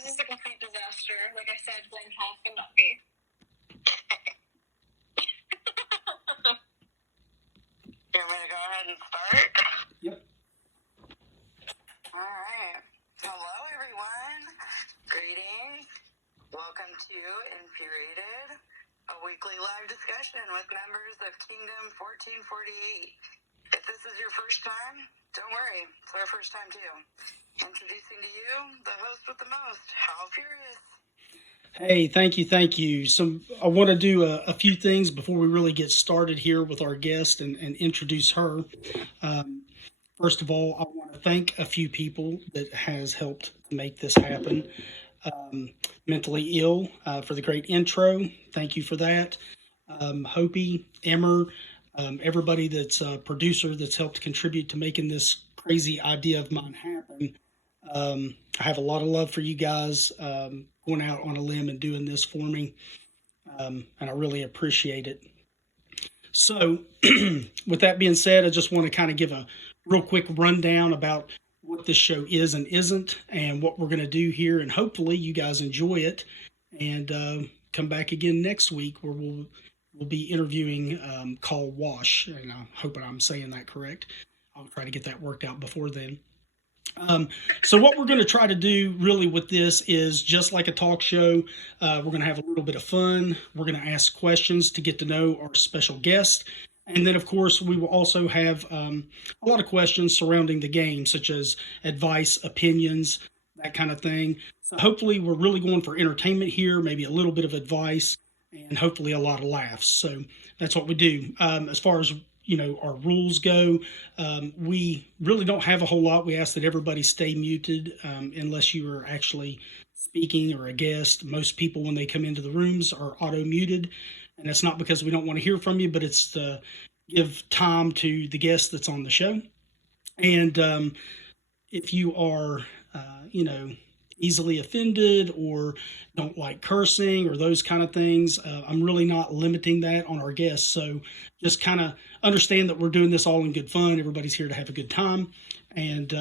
this is a complete disaster. Like I said, blame Half and not me. You want me to go ahead and start? Yep. All right. Hello, everyone. Greetings. Welcome to Infuriated, a weekly live discussion with members of Kingdom 1448. If this is your first time, don't worry. It's our first time, too. Introducing to you, the host with the most, How Furious. Hey, thank you. I want to do a few things before we really get started here with our guest and introduce her. First of all, I want to thank a few people that has helped make this happen. Mentally Ill for the great intro. Thank you for that. Hopey, Emmer, everybody that's a producer that's helped contribute to making this crazy idea of mine happen. I have a lot of love for you guys going out on a limb and doing this for me, and I really appreciate it. So, with that being said, I just want to kind of give a real quick rundown about what this show is and isn't, and what we're going to do here, and hopefully you guys enjoy it, and come back again next week where we'll be interviewing Call Wash, and I hope I'm saying that correct. I'll try to get that worked out before then. So what we're going to try to do really with this is just like a talk show. We're going to have a little bit of fun. We're going to ask questions to get to know our special guest. And then, of course, we will also have a lot of questions surrounding the game, such as advice, opinions, that kind of thing. So hopefully we're really going for entertainment here, maybe a little bit of advice, and hopefully a lot of laughs. So that's what we do. As far as our rules go, we really don't have a whole lot. We ask that everybody stay muted unless you are actually speaking or a guest. Most people, when they come into the rooms, are auto-muted, and that's not because we don't want to hear from you, but it's to give time to the guest that's on the show. And if you are, easily offended or don't like cursing or those kind of things, I'm really not limiting that on our guests. So just kind of understand that we're doing this all in good fun. Everybody's here to have a good time, and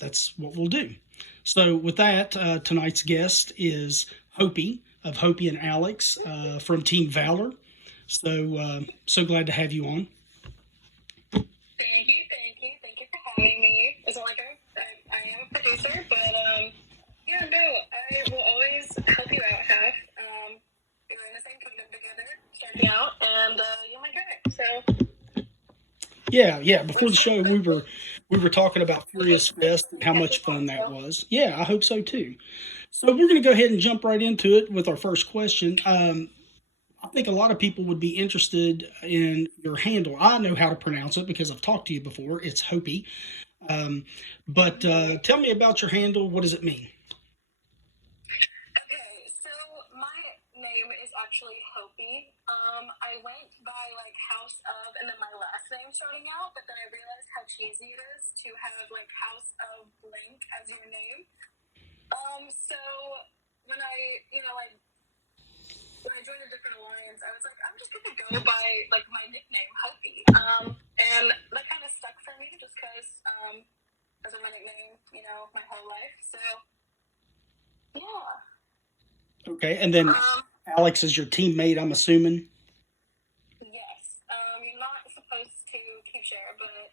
that's what we'll do. So with that, tonight's guest is Hopey of Hopey and Alex from Team Valor. So glad to have you on. Thank you for having me. It's not like I am a producer, but yeah, no, I will always help you out, Half. We're in the same kingdom together, starting out, and you're my guy. So yeah. Before the show, we were talking about Furious Fest and how much fun that was. Yeah, I hope so too. So we're going to go ahead and jump right into it with our first question. I think a lot of people would be interested in your handle. I know how to pronounce it because I've talked to you before. It's Hopey. But tell me about your handle. What does it mean? Okay, so my name is actually Hopey. I went by House of and then my last name starting out, but then I realized how cheesy it is to have House of blank as your name. So when I joined a different alliance, I was like, I'm just gonna go by my nickname, Hopey. And that kind of stuck for me just because that's my nickname, my whole life. So yeah. Okay, and then Alex is your teammate, I'm assuming. Yes. You're not supposed to keep share, but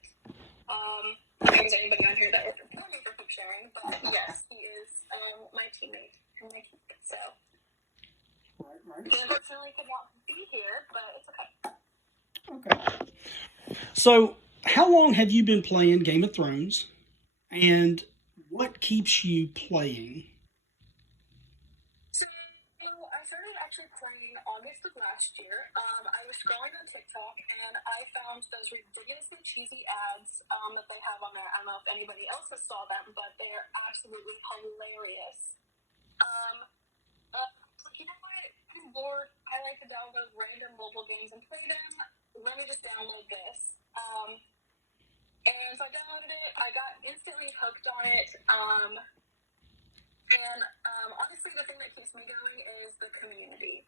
I don't think there's anybody on here that would report me for keep sharing. But yes, he is my teammate and my teammate. So. Right. He unfortunately could not be here, but it's okay. Okay. So, how long have you been playing Game of Thrones, and what keeps you playing? So, I started actually playing August of last year. I was scrolling on TikTok, and I found those ridiculously cheesy ads that they have on there. I don't know if anybody else has saw them, but they are absolutely hilarious. You know what? I'm bored. I like to download random mobile games and play them. Let me just download this. And so I downloaded it. I got instantly hooked on it. And honestly, the thing that keeps me going is the community.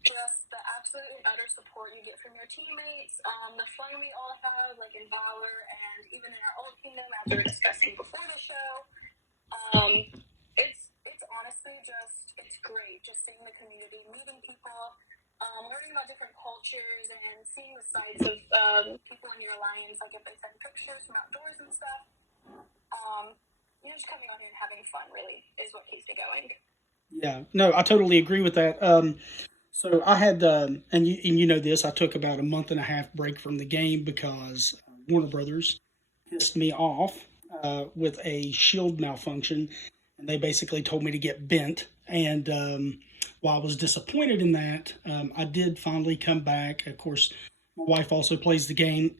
Just the absolute and utter support you get from your teammates. The fun we all have, in Valor and even in our old kingdom, as we were discussing before the show. It's honestly learning about different cultures and seeing the sides of people in your alliance, like if they send pictures from outdoors and stuff. Just coming on here and having fun really is what keeps me going. Yeah, no, I totally agree with that. So I had, and you know this, I took about a month and a half break from the game because Warner Brothers pissed me off with a shield malfunction, and they basically told me to get bent. And while I was disappointed in that, I did finally come back. Of course, my wife also plays the game.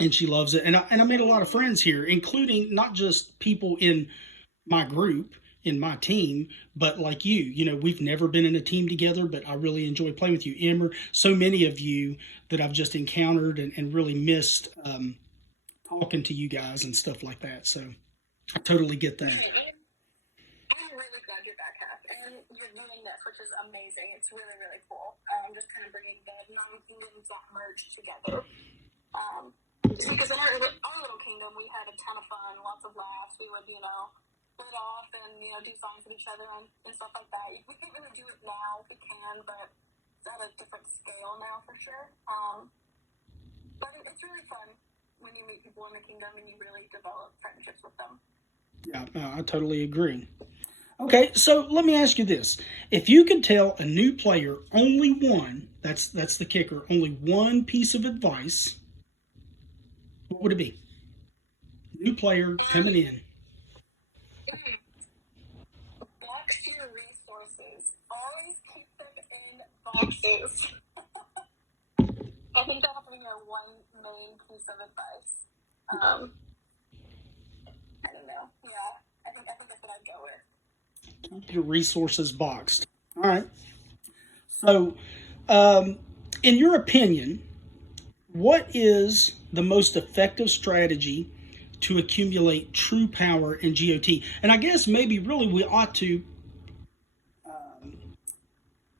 And she loves it, and I made a lot of friends here, including not just people in my group, in my team, but like you. We've never been in a team together, but I really enjoy playing with you, Emmer. So many of you that I've just encountered and really missed talking to you guys and stuff like that. So I totally get that. I'm really glad you're back, Half, and you're doing this, which is amazing. It's really, really cool. Just kind of bringing the non-kingdoms that merge together. Because in our little kingdom, we had a ton of fun, lots of laughs. We would, split off and, do songs with each other and stuff like that. We can't really do it now. We can, but it's at a different scale now for sure. But it's really fun when you meet people in the kingdom and you really develop friendships with them. Yeah, no, I totally agree. Okay, so let me ask you this. If you could tell a new player only one, that's the kicker, only one piece of advice, what would it be? New player coming in. Box your resources. Always keep them in boxes. I think that would be my one main piece of advice. I don't know. Yeah, I think that's what I'd go with. Keep your resources boxed. All right. So, in your opinion, what is the most effective strategy to accumulate true power in GOT? And I guess maybe really we ought to,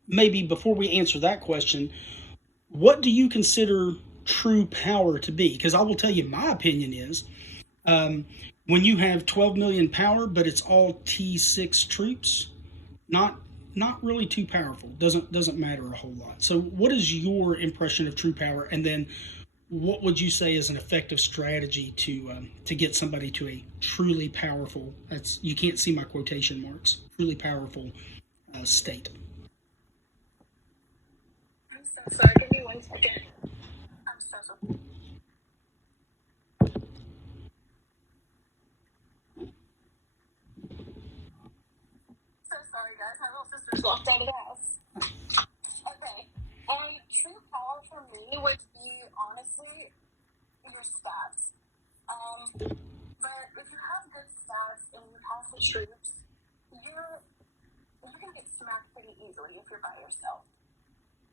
maybe before we answer that question, what do you consider true power to be? Because I will tell you, my opinion is when you have 12 million power, but it's all T6 troops, not really too powerful. Doesn't matter a whole lot. So, what is your impression of true power? And then, what would you say is an effective strategy to get somebody to a truly powerful? That's, you can't see my quotation marks. Truly powerful state. I'm so sorry. Give me 1 second. I'm so sorry. So sorry, guys. My little sister's locked out of the house. Okay. True power for me would be honestly your stats. But if you have good stats and you have the troops, you can get smacked pretty easily if you're by yourself.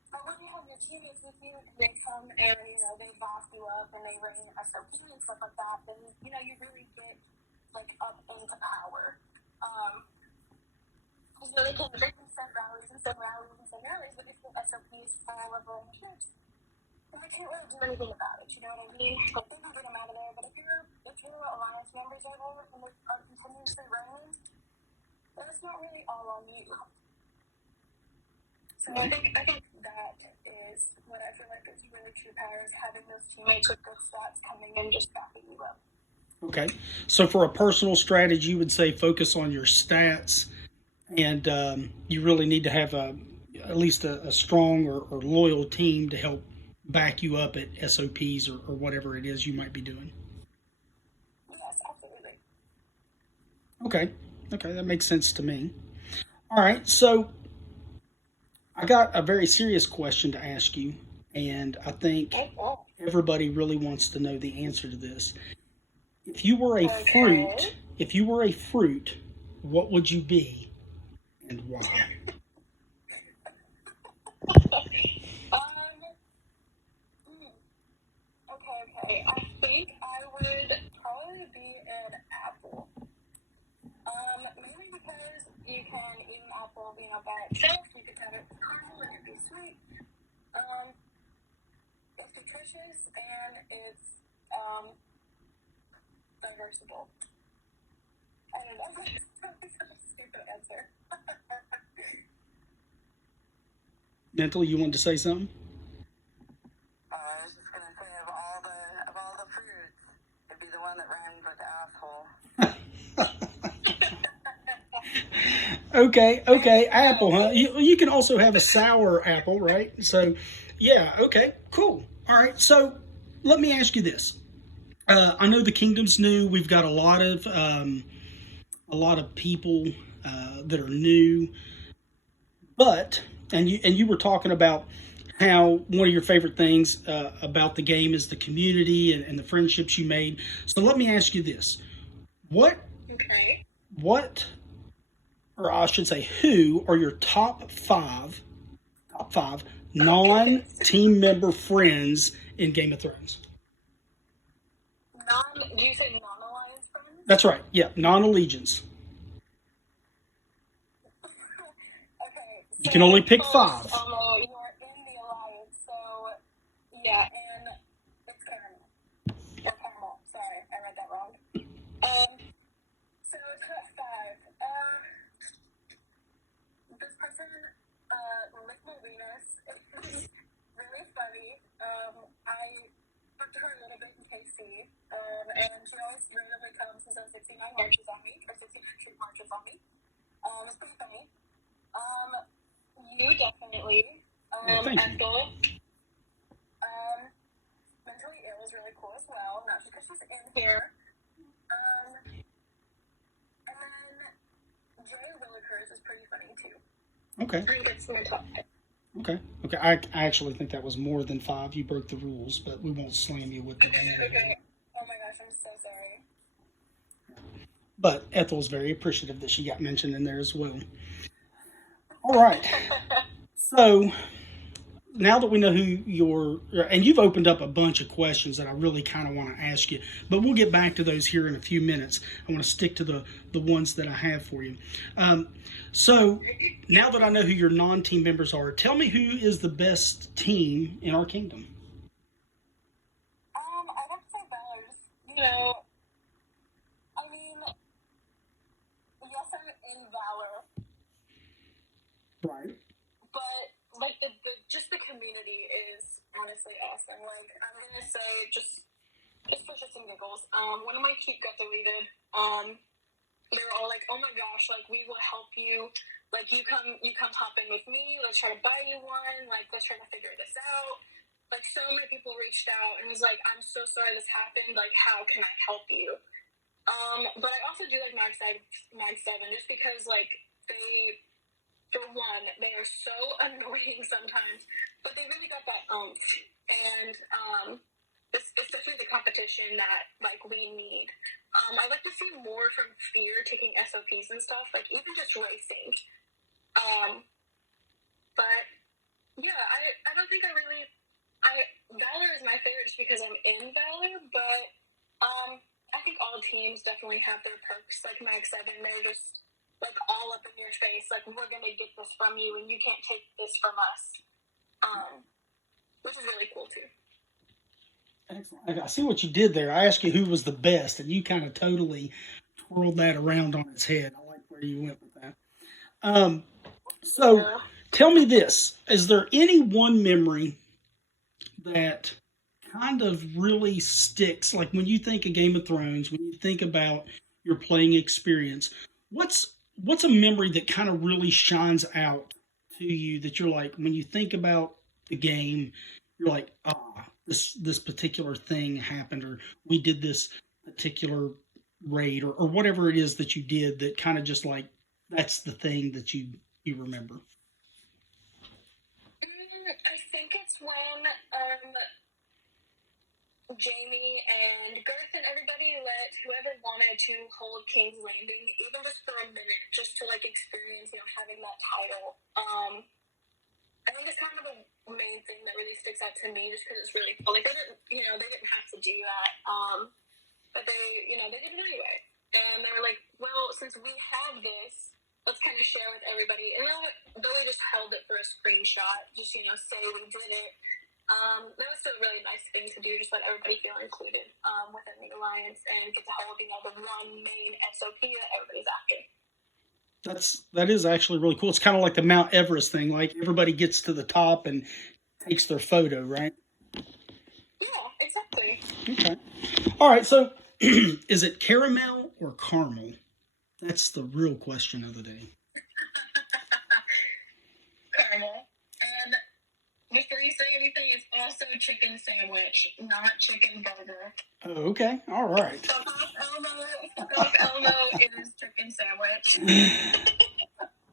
But when you have your teammates with you, they come and they boss you up and they bring SOP and stuff like that, then you really get up into power. They can send rallies and send rallies and send rallies, but if the SOP is full of troops, then they can't really do anything about it. You know what I mean? They can get them out of there, but if your alliance members are there and they are continuously running, then it's not really all on you. So I think that is what I feel like is really true power, is having those teammates with good stats coming in just backing you up. Okay. So for a personal strategy, you would say focus on your stats, and you really need to have at least a strong or loyal team to help back you up at SOPs or whatever it is you might be doing. Yes, absolutely. Okay, that makes sense to me. All right, so I got a very serious question to ask you, and I think everybody really wants to know the answer to this. If you were a fruit, what would you be, and why? Okay. I think I would probably be an apple. Maybe because you can eat an apple, by itself. You could have it with caramel and it'd be sweet. It's nutritious and it's diversible. I don't know. That's such a stupid answer. Mental, you wanted to say something? I was just gonna say of all the fruits, it'd be the one that rhymes with asshole. Okay, apple, huh? You can also have a sour apple, right? So, yeah, okay, cool. All right, so let me ask you this. I know the kingdom's new. We've got a lot of people that are new, but and you were talking about how one of your favorite things about the game is the community and the friendships you made. So let me ask you this: what Okay. what or I should say, who are your top five non Yes. team member friends in Game of Thrones? Do you say non-alliance friends? That's right. Yeah, non allegiance. Okay, You so can only pick first, five. you are in the alliance, so yeah, and it's caramel. Or caramel, sorry, I read that wrong. So top five. This person, licked my Venus. It was really funny. I talked to her a little bit in KC, and she always randomly comes and does 69 marches on me, or 69 street marches on me. It's pretty funny. Um, you definitely. Oh, thank you. Ethel. Mentally ill is really cool as well, not just because she's in here. And then Jay Willikers is pretty funny too. Okay. I think it's my top pick. Okay. I actually think that was more than five. You broke the rules, but we won't slam you with the. Okay. Oh my gosh, I'm so sorry. But Ethel's very appreciative that she got mentioned in there as well. All right. So now that we know who you're, and you've opened up a bunch of questions that I really kind of want to ask you, but we'll get back to those here in a few minutes. I want to stick to the ones that I have for you. So now that I know who your non-team members are, tell me who is the best team in our kingdom. I'd have to say Valor's. You know, I mean, yes, I'm in Valor, Right. but like the just the community is honestly awesome. Like I'm gonna say just for shits and giggles. One of my cute got deleted. They were all like, "Oh my gosh, like we will help you. Like you come hop in with me. Let's try to buy you one. Like let's try to figure this out." Like so many people reached out and was like, "I'm so sorry this happened. Like how can I help you?" But I also do like Mag 7 just because like they for one, they are so annoying sometimes, but they really got that oomph. And especially the competition that like we need. I like to see more from Fear taking SOPs and stuff, like even just racing. Um, but yeah, I don't think Valor is my favorite just because I'm in Valor, but I think all teams definitely have their perks. Like Mag 7, they're just like all up in your face. Like we're gonna get this from you, and you can't take this from us. Which is really cool too. Excellent. I see what you did there. I asked you who was the best, and you kind of totally twirled that around on its head. I like where you went with that. Um, so Yeah. tell me this: is there any one memory that kind of really sticks? Like when you think of Game of Thrones, when you think about your playing experience, what's a memory that kind of really shines out to you that you're like when you think about the game, you're like, ah, this particular thing happened, or we did this particular raid, or whatever it is that you did that kind of just like that's the thing that you remember. I think it's when Jamie and Garth and everybody let whoever wanted to hold King's Landing, even just for a minute, just to like experience, having that title. I think it's kind of a main thing that really sticks out to me, just because it's really cool. Like they didn't have to do that, but they did it anyway. And they were like, well, since we have this, let's kind of share with everybody. And though we just held it for a screenshot, just say we did it. That was a really nice thing to do, just let everybody feel included within the alliance and get to hold the one main SOP that everybody's after. That is actually really cool. It's kind of like the Mount Everest thing. Like everybody gets to the top and takes their photo, right? Yeah, exactly. Okay. All right. So, is it caramel or caramel? That's the real question of the day. Caramel. And before you say anything, it's also chicken sandwich, not chicken burger. Oh, okay. All right. So off Elmo, it is chicken sandwich.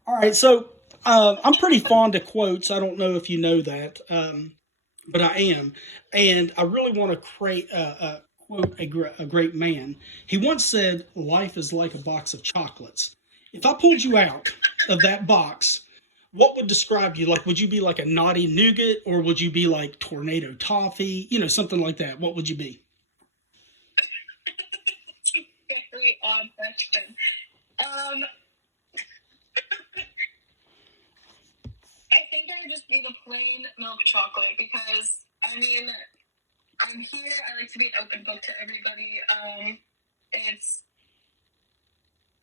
All right. So, I'm pretty fond of quotes. I don't know if you know that, but I am, and I really want to quote a great man. He once said, "Life is like a box of chocolates." If I pulled you out of that box, what would describe you? Like, would you be like a naughty nougat, or would you be like tornado toffee? You know, something like that. What would you be? Very odd question. Um, I think I would just be the plain milk chocolate because I mean I'm here. I like to be an open book to everybody. It's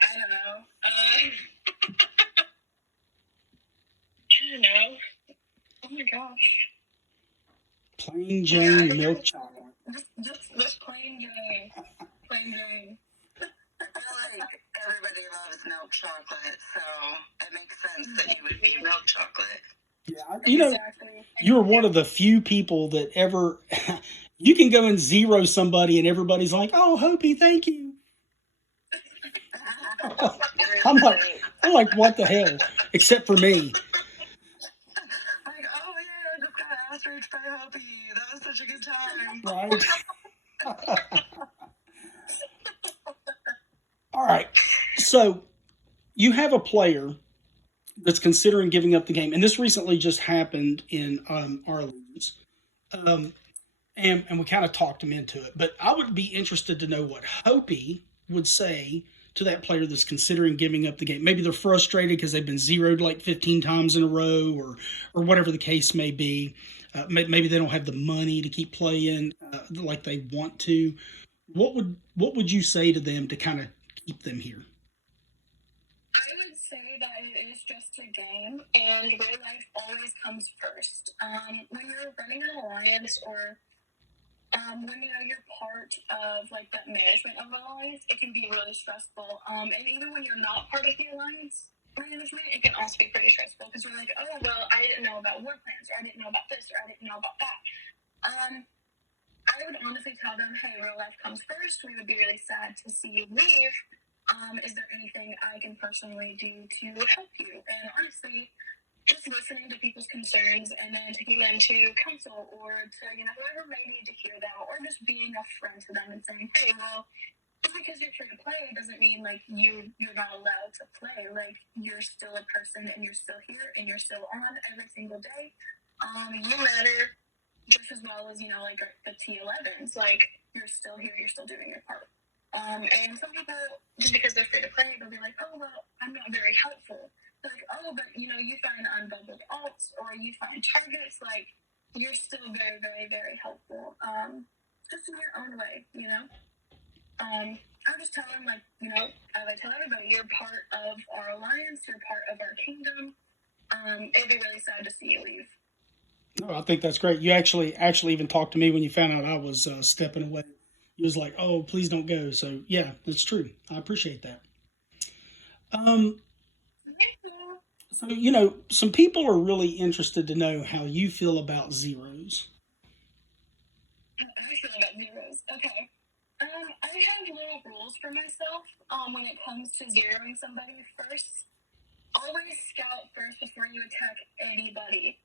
I don't know. I don't know. Oh my gosh. Plain Yeah, I Jane think milk chocolate. just plain Jane. Plain Jane. I feel like everybody loves milk chocolate, so it makes sense that you would be milk chocolate. Yeah, Exactly. you're one of the few people that ever. You can go and zero somebody, and everybody's like, "Oh, Hopey, thank you." I'm like, I'm like, what the hell? Except for me, Like, oh yeah, I just got ass raped by Hopey. That was such a good time. right? All right. So you have a player that's considering giving up the game, and this recently just happened in our leagues, um, and we kind of talked him into it. But I would be interested to know what Hopey would say to that player that's considering giving up the game. Maybe they're frustrated because they've been zeroed like 15 times in a row, or whatever the case may be. Maybe they don't have the money to keep playing like they want to. What would you say to them to kind of keep them here? I would say that it is just a game, and real life always comes first. When you're running an alliance, or when you're part of like that management of an alliance, it can be really stressful. And even when you're not part of the alliance management, it can also be pretty stressful because you're like, oh well, I didn't know about war plans, or I didn't know about this, or I didn't know about that. Um, I would honestly tell them, hey, real life comes first. We would be really sad to see you leave. Is there anything I can personally do to help you? And honestly, just listening to people's concerns and then taking them to counsel or to, whoever may need to hear them, or just being a friend to them and saying, hey, well, just because you're free to play doesn't mean like you're not allowed to play. Like you're still a person and you're still here and you're still on every single day. You matter just as well as, like the T11s. Like you're still here, you're still doing your part. And some people, just because they're free to play, they'll be like, oh, well, I'm not very helpful. They're like, oh, but, you find unbubbled alts or you find targets, like, you're still very, very, very helpful. Just in your own way. I'll just tell them, like, as I tell everybody, you're part of our alliance, you're part of our kingdom. It'd be really sad to see you leave. No, I think that's great. You actually even talked to me when you found out I was stepping away. You was like, "Oh, please don't go." So yeah, that's true. I appreciate that. Um, so some people are really interested to know how you feel about zeros. I feel about zeros. Okay. I have little rules for myself when it comes to zeroing somebody first. Always scout first before you attack anybody.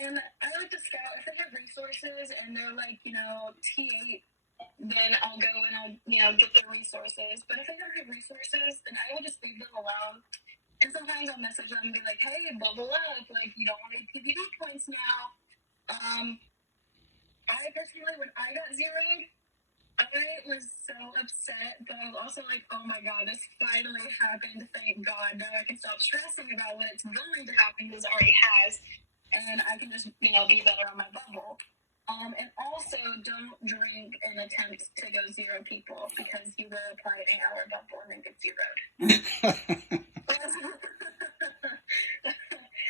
And I like to scout if they have resources and they're like, T8, then I'll go and I'll, get their resources. But if they don't have resources, then I will just leave them alone. And sometimes I'll message them and be like, hey, bubble up. Like, you don't want any PvP points now. I personally, when I got zeroed, I was so upset, but I was also like, oh my god, this finally happened. Thank God. Now I can stop stressing about when it's going to happen because it already has. And I can just, be better on my bubble. And also, don't drink and attempt to go 0 people because you will apply an hour bump on and get 0.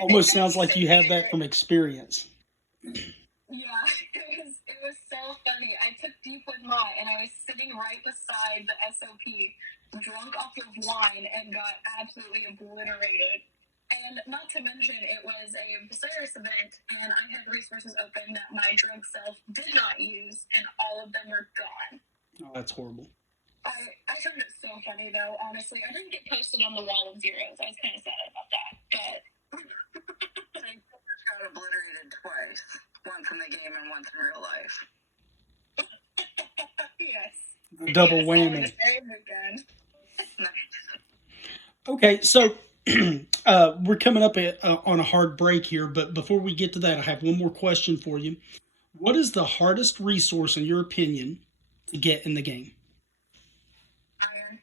Almost sounds like you have that from experience. Yeah, it was so funny. I took deep with Ma, and I was sitting right beside the SOP, drunk off of wine, and got absolutely obliterated. And not to mention, it was a Viserys event, and I had resources open that my drunk self did not use, and all of them were gone. Oh, that's horrible. I found it so funny, though, honestly. I didn't get posted on the wall of zeros. I was kind of sad about that, but... I got obliterated twice. Once in the game and once in real life. Yes. The double whammy. Okay, so we're coming up on a hard break here, but before we get to that, I have one more question for you. What is the hardest resource, in your opinion, to get in the game? Iron.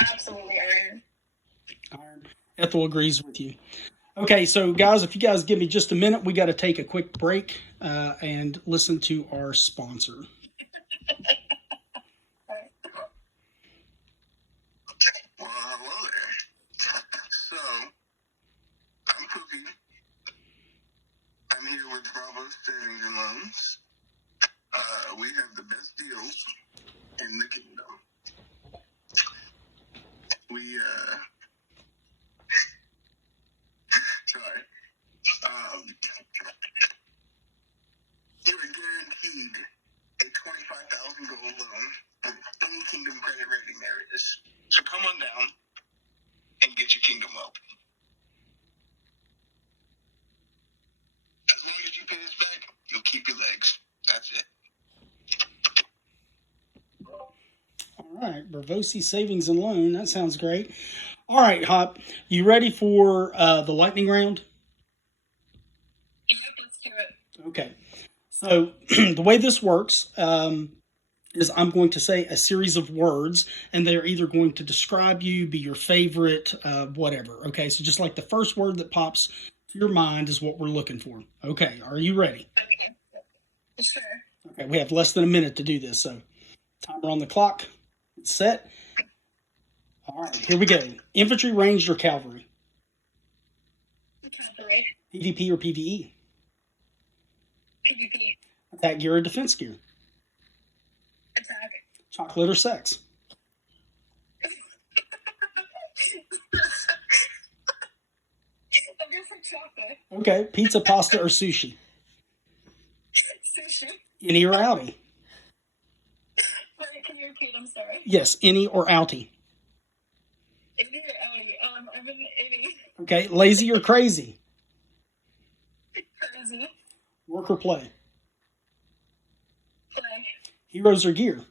Absolutely iron. Iron. Ethel agrees with you. Okay, so guys, if you guys give me just a minute, we got to take a quick break and listen to our sponsor. Well, hello there. So, I'm Poopy. I'm here with Bravo Savings and Loans. We have the best deals in the kingdom. Sorry. You are guaranteed a 25,000 gold loan with any kingdom credit rating there is. So come on down and get your kingdom wealth. As long as you pay us back, you'll keep your legs. That's it. All right, Bravosi Savings and Loan. That sounds great. All right, Hop, you ready for the lightning round? Yep, let's do it. Okay. So the way this works is I'm going to say a series of words, and they're either going to describe you, be your favorite, whatever. Okay, so just like the first word that pops to your mind is what we're looking for. Okay, are you ready? Okay. Sure. Okay, we have less than a minute to do this, so timer on the clock. It's set. All right, here we go. Infantry, ranged, or cavalry? Cavalry. PvP or PvE? PvP. Attack gear or defense gear? Attack. Chocolate or sex? I'm going for chocolate. Okay, pizza, pasta, or sushi? Sushi. Any or outie? Wait, can you repeat? I'm sorry. Yes, any or outie. Any or outie? I'm in any. Okay, lazy or crazy? Crazy. Work or play? Play. Heroes or gear?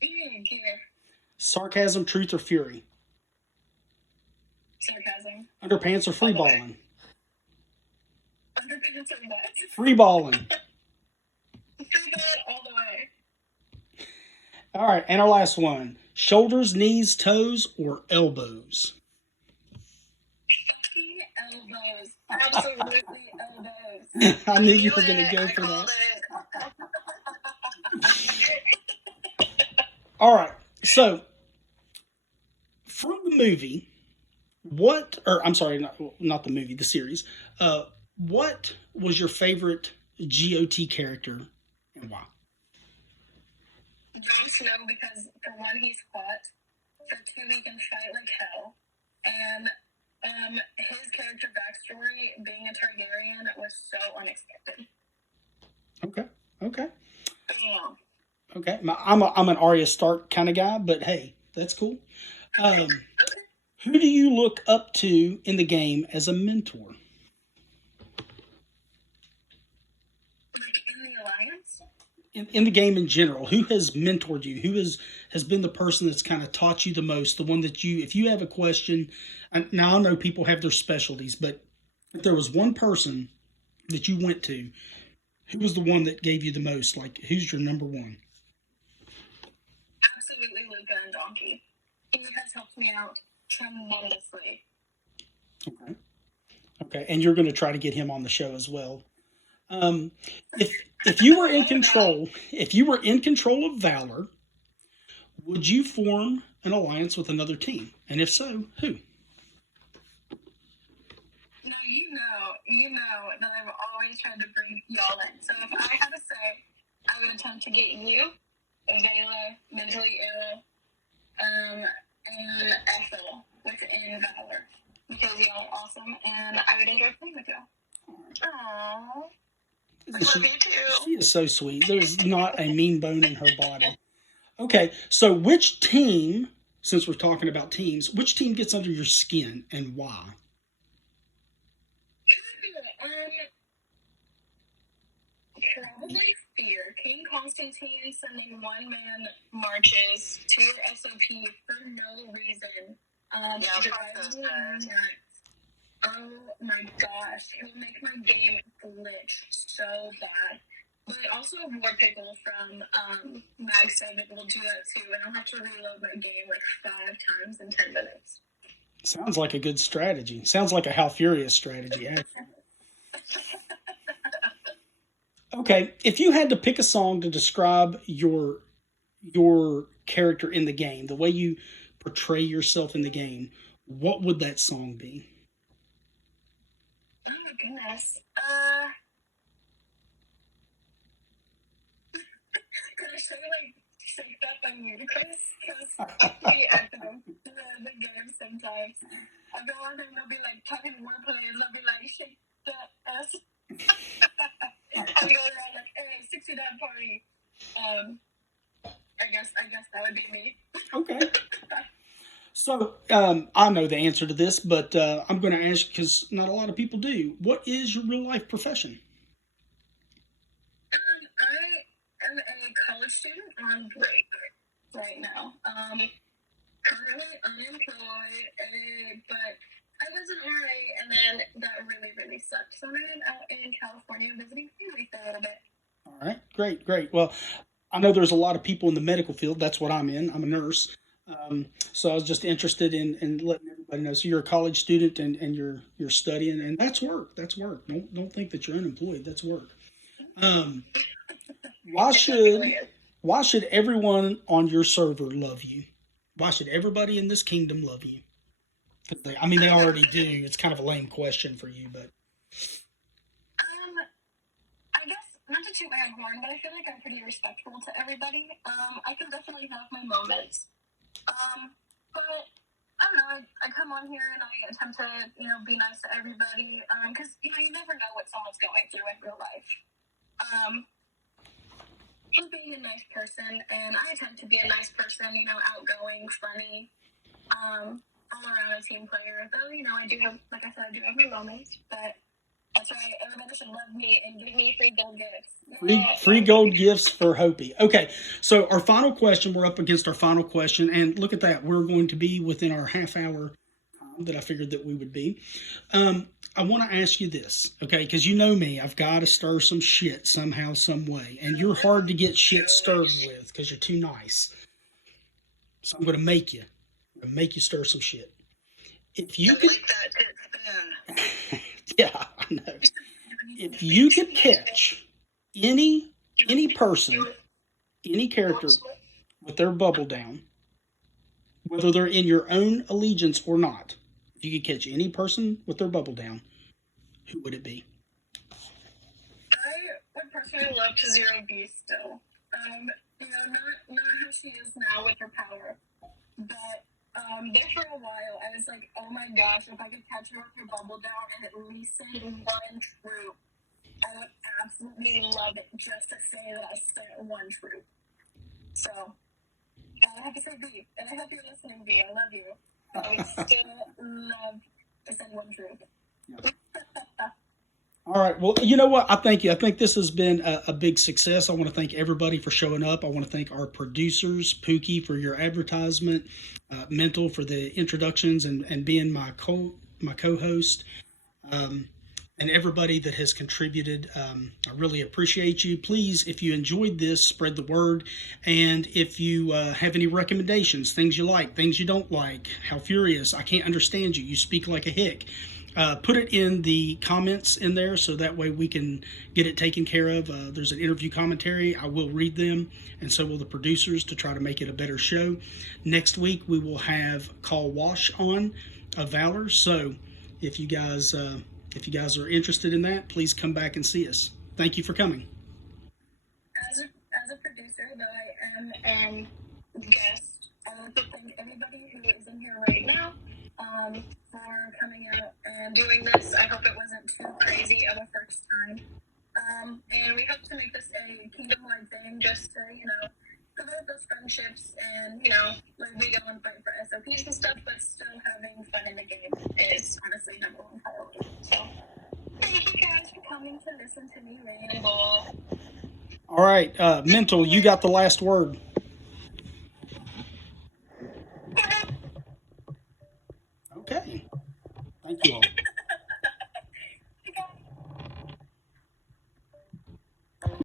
Gear. Sarcasm, truth, or fury? Sarcasm. Underpants or freeballing? Underpants or what? Freeballing. All the way. All right, and our last one. Shoulders, knees, toes, or elbows? Elbows. Absolutely elbows. I knew you were going to go for that. All right, so from the movie, not the movie, the series, what was your favorite GOT character and why? Jon Snow, because for one, he's hot. For two, he can fight like hell. And his character backstory, being a Targaryen, was so unexpected. Okay. Yeah. Okay, I'm an Arya Stark kind of guy, but hey, that's cool. Who do you look up to in the game as a mentor? Like in the Alliance? In the game in general, who has mentored you? Who has been the person that's kind of taught you the most? The one that if you have a question, and now I know people have their specialties, but if there was one person that you went to, who was the one that gave you the most? Like, who's your number one? Absolutely Luca and Donkey. He has helped me out tremendously. Okay, and you're going to try to get him on the show as well. Um, if you were in control, if you were in control of Valor, would you form an alliance with another team? And if so, who? No, you know that I've always tried to bring y'all in. So if I had to say, I would attempt to get you, Vela, mentally ill, and Ethel within Valor. Because y'all are awesome, and I would enjoy playing with y'all. Aww. I love you too. She is so sweet. There's not a mean bone in her body. Okay, so which team, since we're talking about teams, which team gets under your skin and why? Probably Fear. King Constantine sending one-man marches to your SOP for no reason. Drives me nuts. Oh my gosh, he'll make my game glitch so bad. But also War Pickle from Mag 7 will do that too, and I'll have to reload my game like 5 times in 10 minutes. Sounds like a good strategy. Sounds like a How Furious strategy, actually. Okay, if you had to pick a song to describe your character in the game, the way you portray yourself in the game, what would that song be? Oh my goodness. Can I say like Shake That by Ludacris? Because at the game sometimes. I'll go on and they'll be like talking wordplay and they'll be like shake that ass. I'll go around like, hey, 69 party. I guess that would be me. Okay. So I know the answer to this, but I'm going to ask because not a lot of people do. What is your real life profession? I am a college student on break right now. Currently unemployed, but I was an RA, and then that really, really sucked. So I'm out in California visiting family for a little bit. All right, great. Well, I know there's a lot of people in the medical field. That's what I'm in. I'm a nurse. So I was just interested in letting everybody know. So you're a college student and you're studying, and that's work. That's work. Don't think that you're unemployed. That's work. Why should everyone on your server love you? Why should everybody in this kingdom love you? They already do. It's kind of a lame question for you, but I guess not to toot my own horn, but I feel like I'm pretty respectful to everybody. I can definitely have my moments. But I don't know. I come on here and I attempt to, be nice to everybody. Because you never know what someone's going through in real life. Just being a nice person, and I attempt to be a nice person. Outgoing, funny. All around a team player. Though I do have, like I said, I do have my moments. But that's why everybody should love me and give me free gold gifts. Free gold gifts for Hopey. Okay, so our final question, we're up against our final question, and look at that. We're going to be within our half hour that I figured that we would be. I want to ask you this, okay, because you know me. I've got to stir some shit somehow, some way, and you're hard to get shit stirred with because you're too nice. So I'm going to make you. Stir some shit. If you could... Yeah, I know. If you could catch any person, any character with their bubble down, whether they're in your own allegiance or not, if you could catch any person with their bubble down, who would it be? I would personally love to Zero B still. Not how she is now with her power, but there for a while, I was like, oh my gosh, if I could catch her with her bubble down and at least send one troop, I would absolutely love it just to say that I sent one troop. So, I have to say B, and I hope you're listening, B. I love you. I would still love to send one troop. Yeah. All right. Well, you know what? I thank you. I think this has been a big success. I want to thank everybody for showing up. I want to thank our producers, Pookie, for your advertisement, Mental for the introductions and being my co-host, and everybody that has contributed. I really appreciate you. Please, if you enjoyed this, spread the word. And if you have any recommendations, things you like, things you don't like, How Furious, I can't understand you. You speak like a hick. put it in the comments in there so that way we can get it taken care of. There's an interview commentary. I will read them, and so will the producers to try to make it a better show. Next week we will have Call Wash on of Valor. So if you guys are interested in that, please come back and see us. Thank you for coming. As a producer, though I am guest, I would like to thank everybody who is in here right now for coming out and doing this. I hope it wasn't too crazy of a first time. And we hope to make this a kingdom-wide thing, just to, promote those friendships and, like we go and fight for SOPs and stuff, but still having fun in the game is honestly number one priority. So, thank you guys for coming to listen to me ramble. All right, Mental, you got the last word.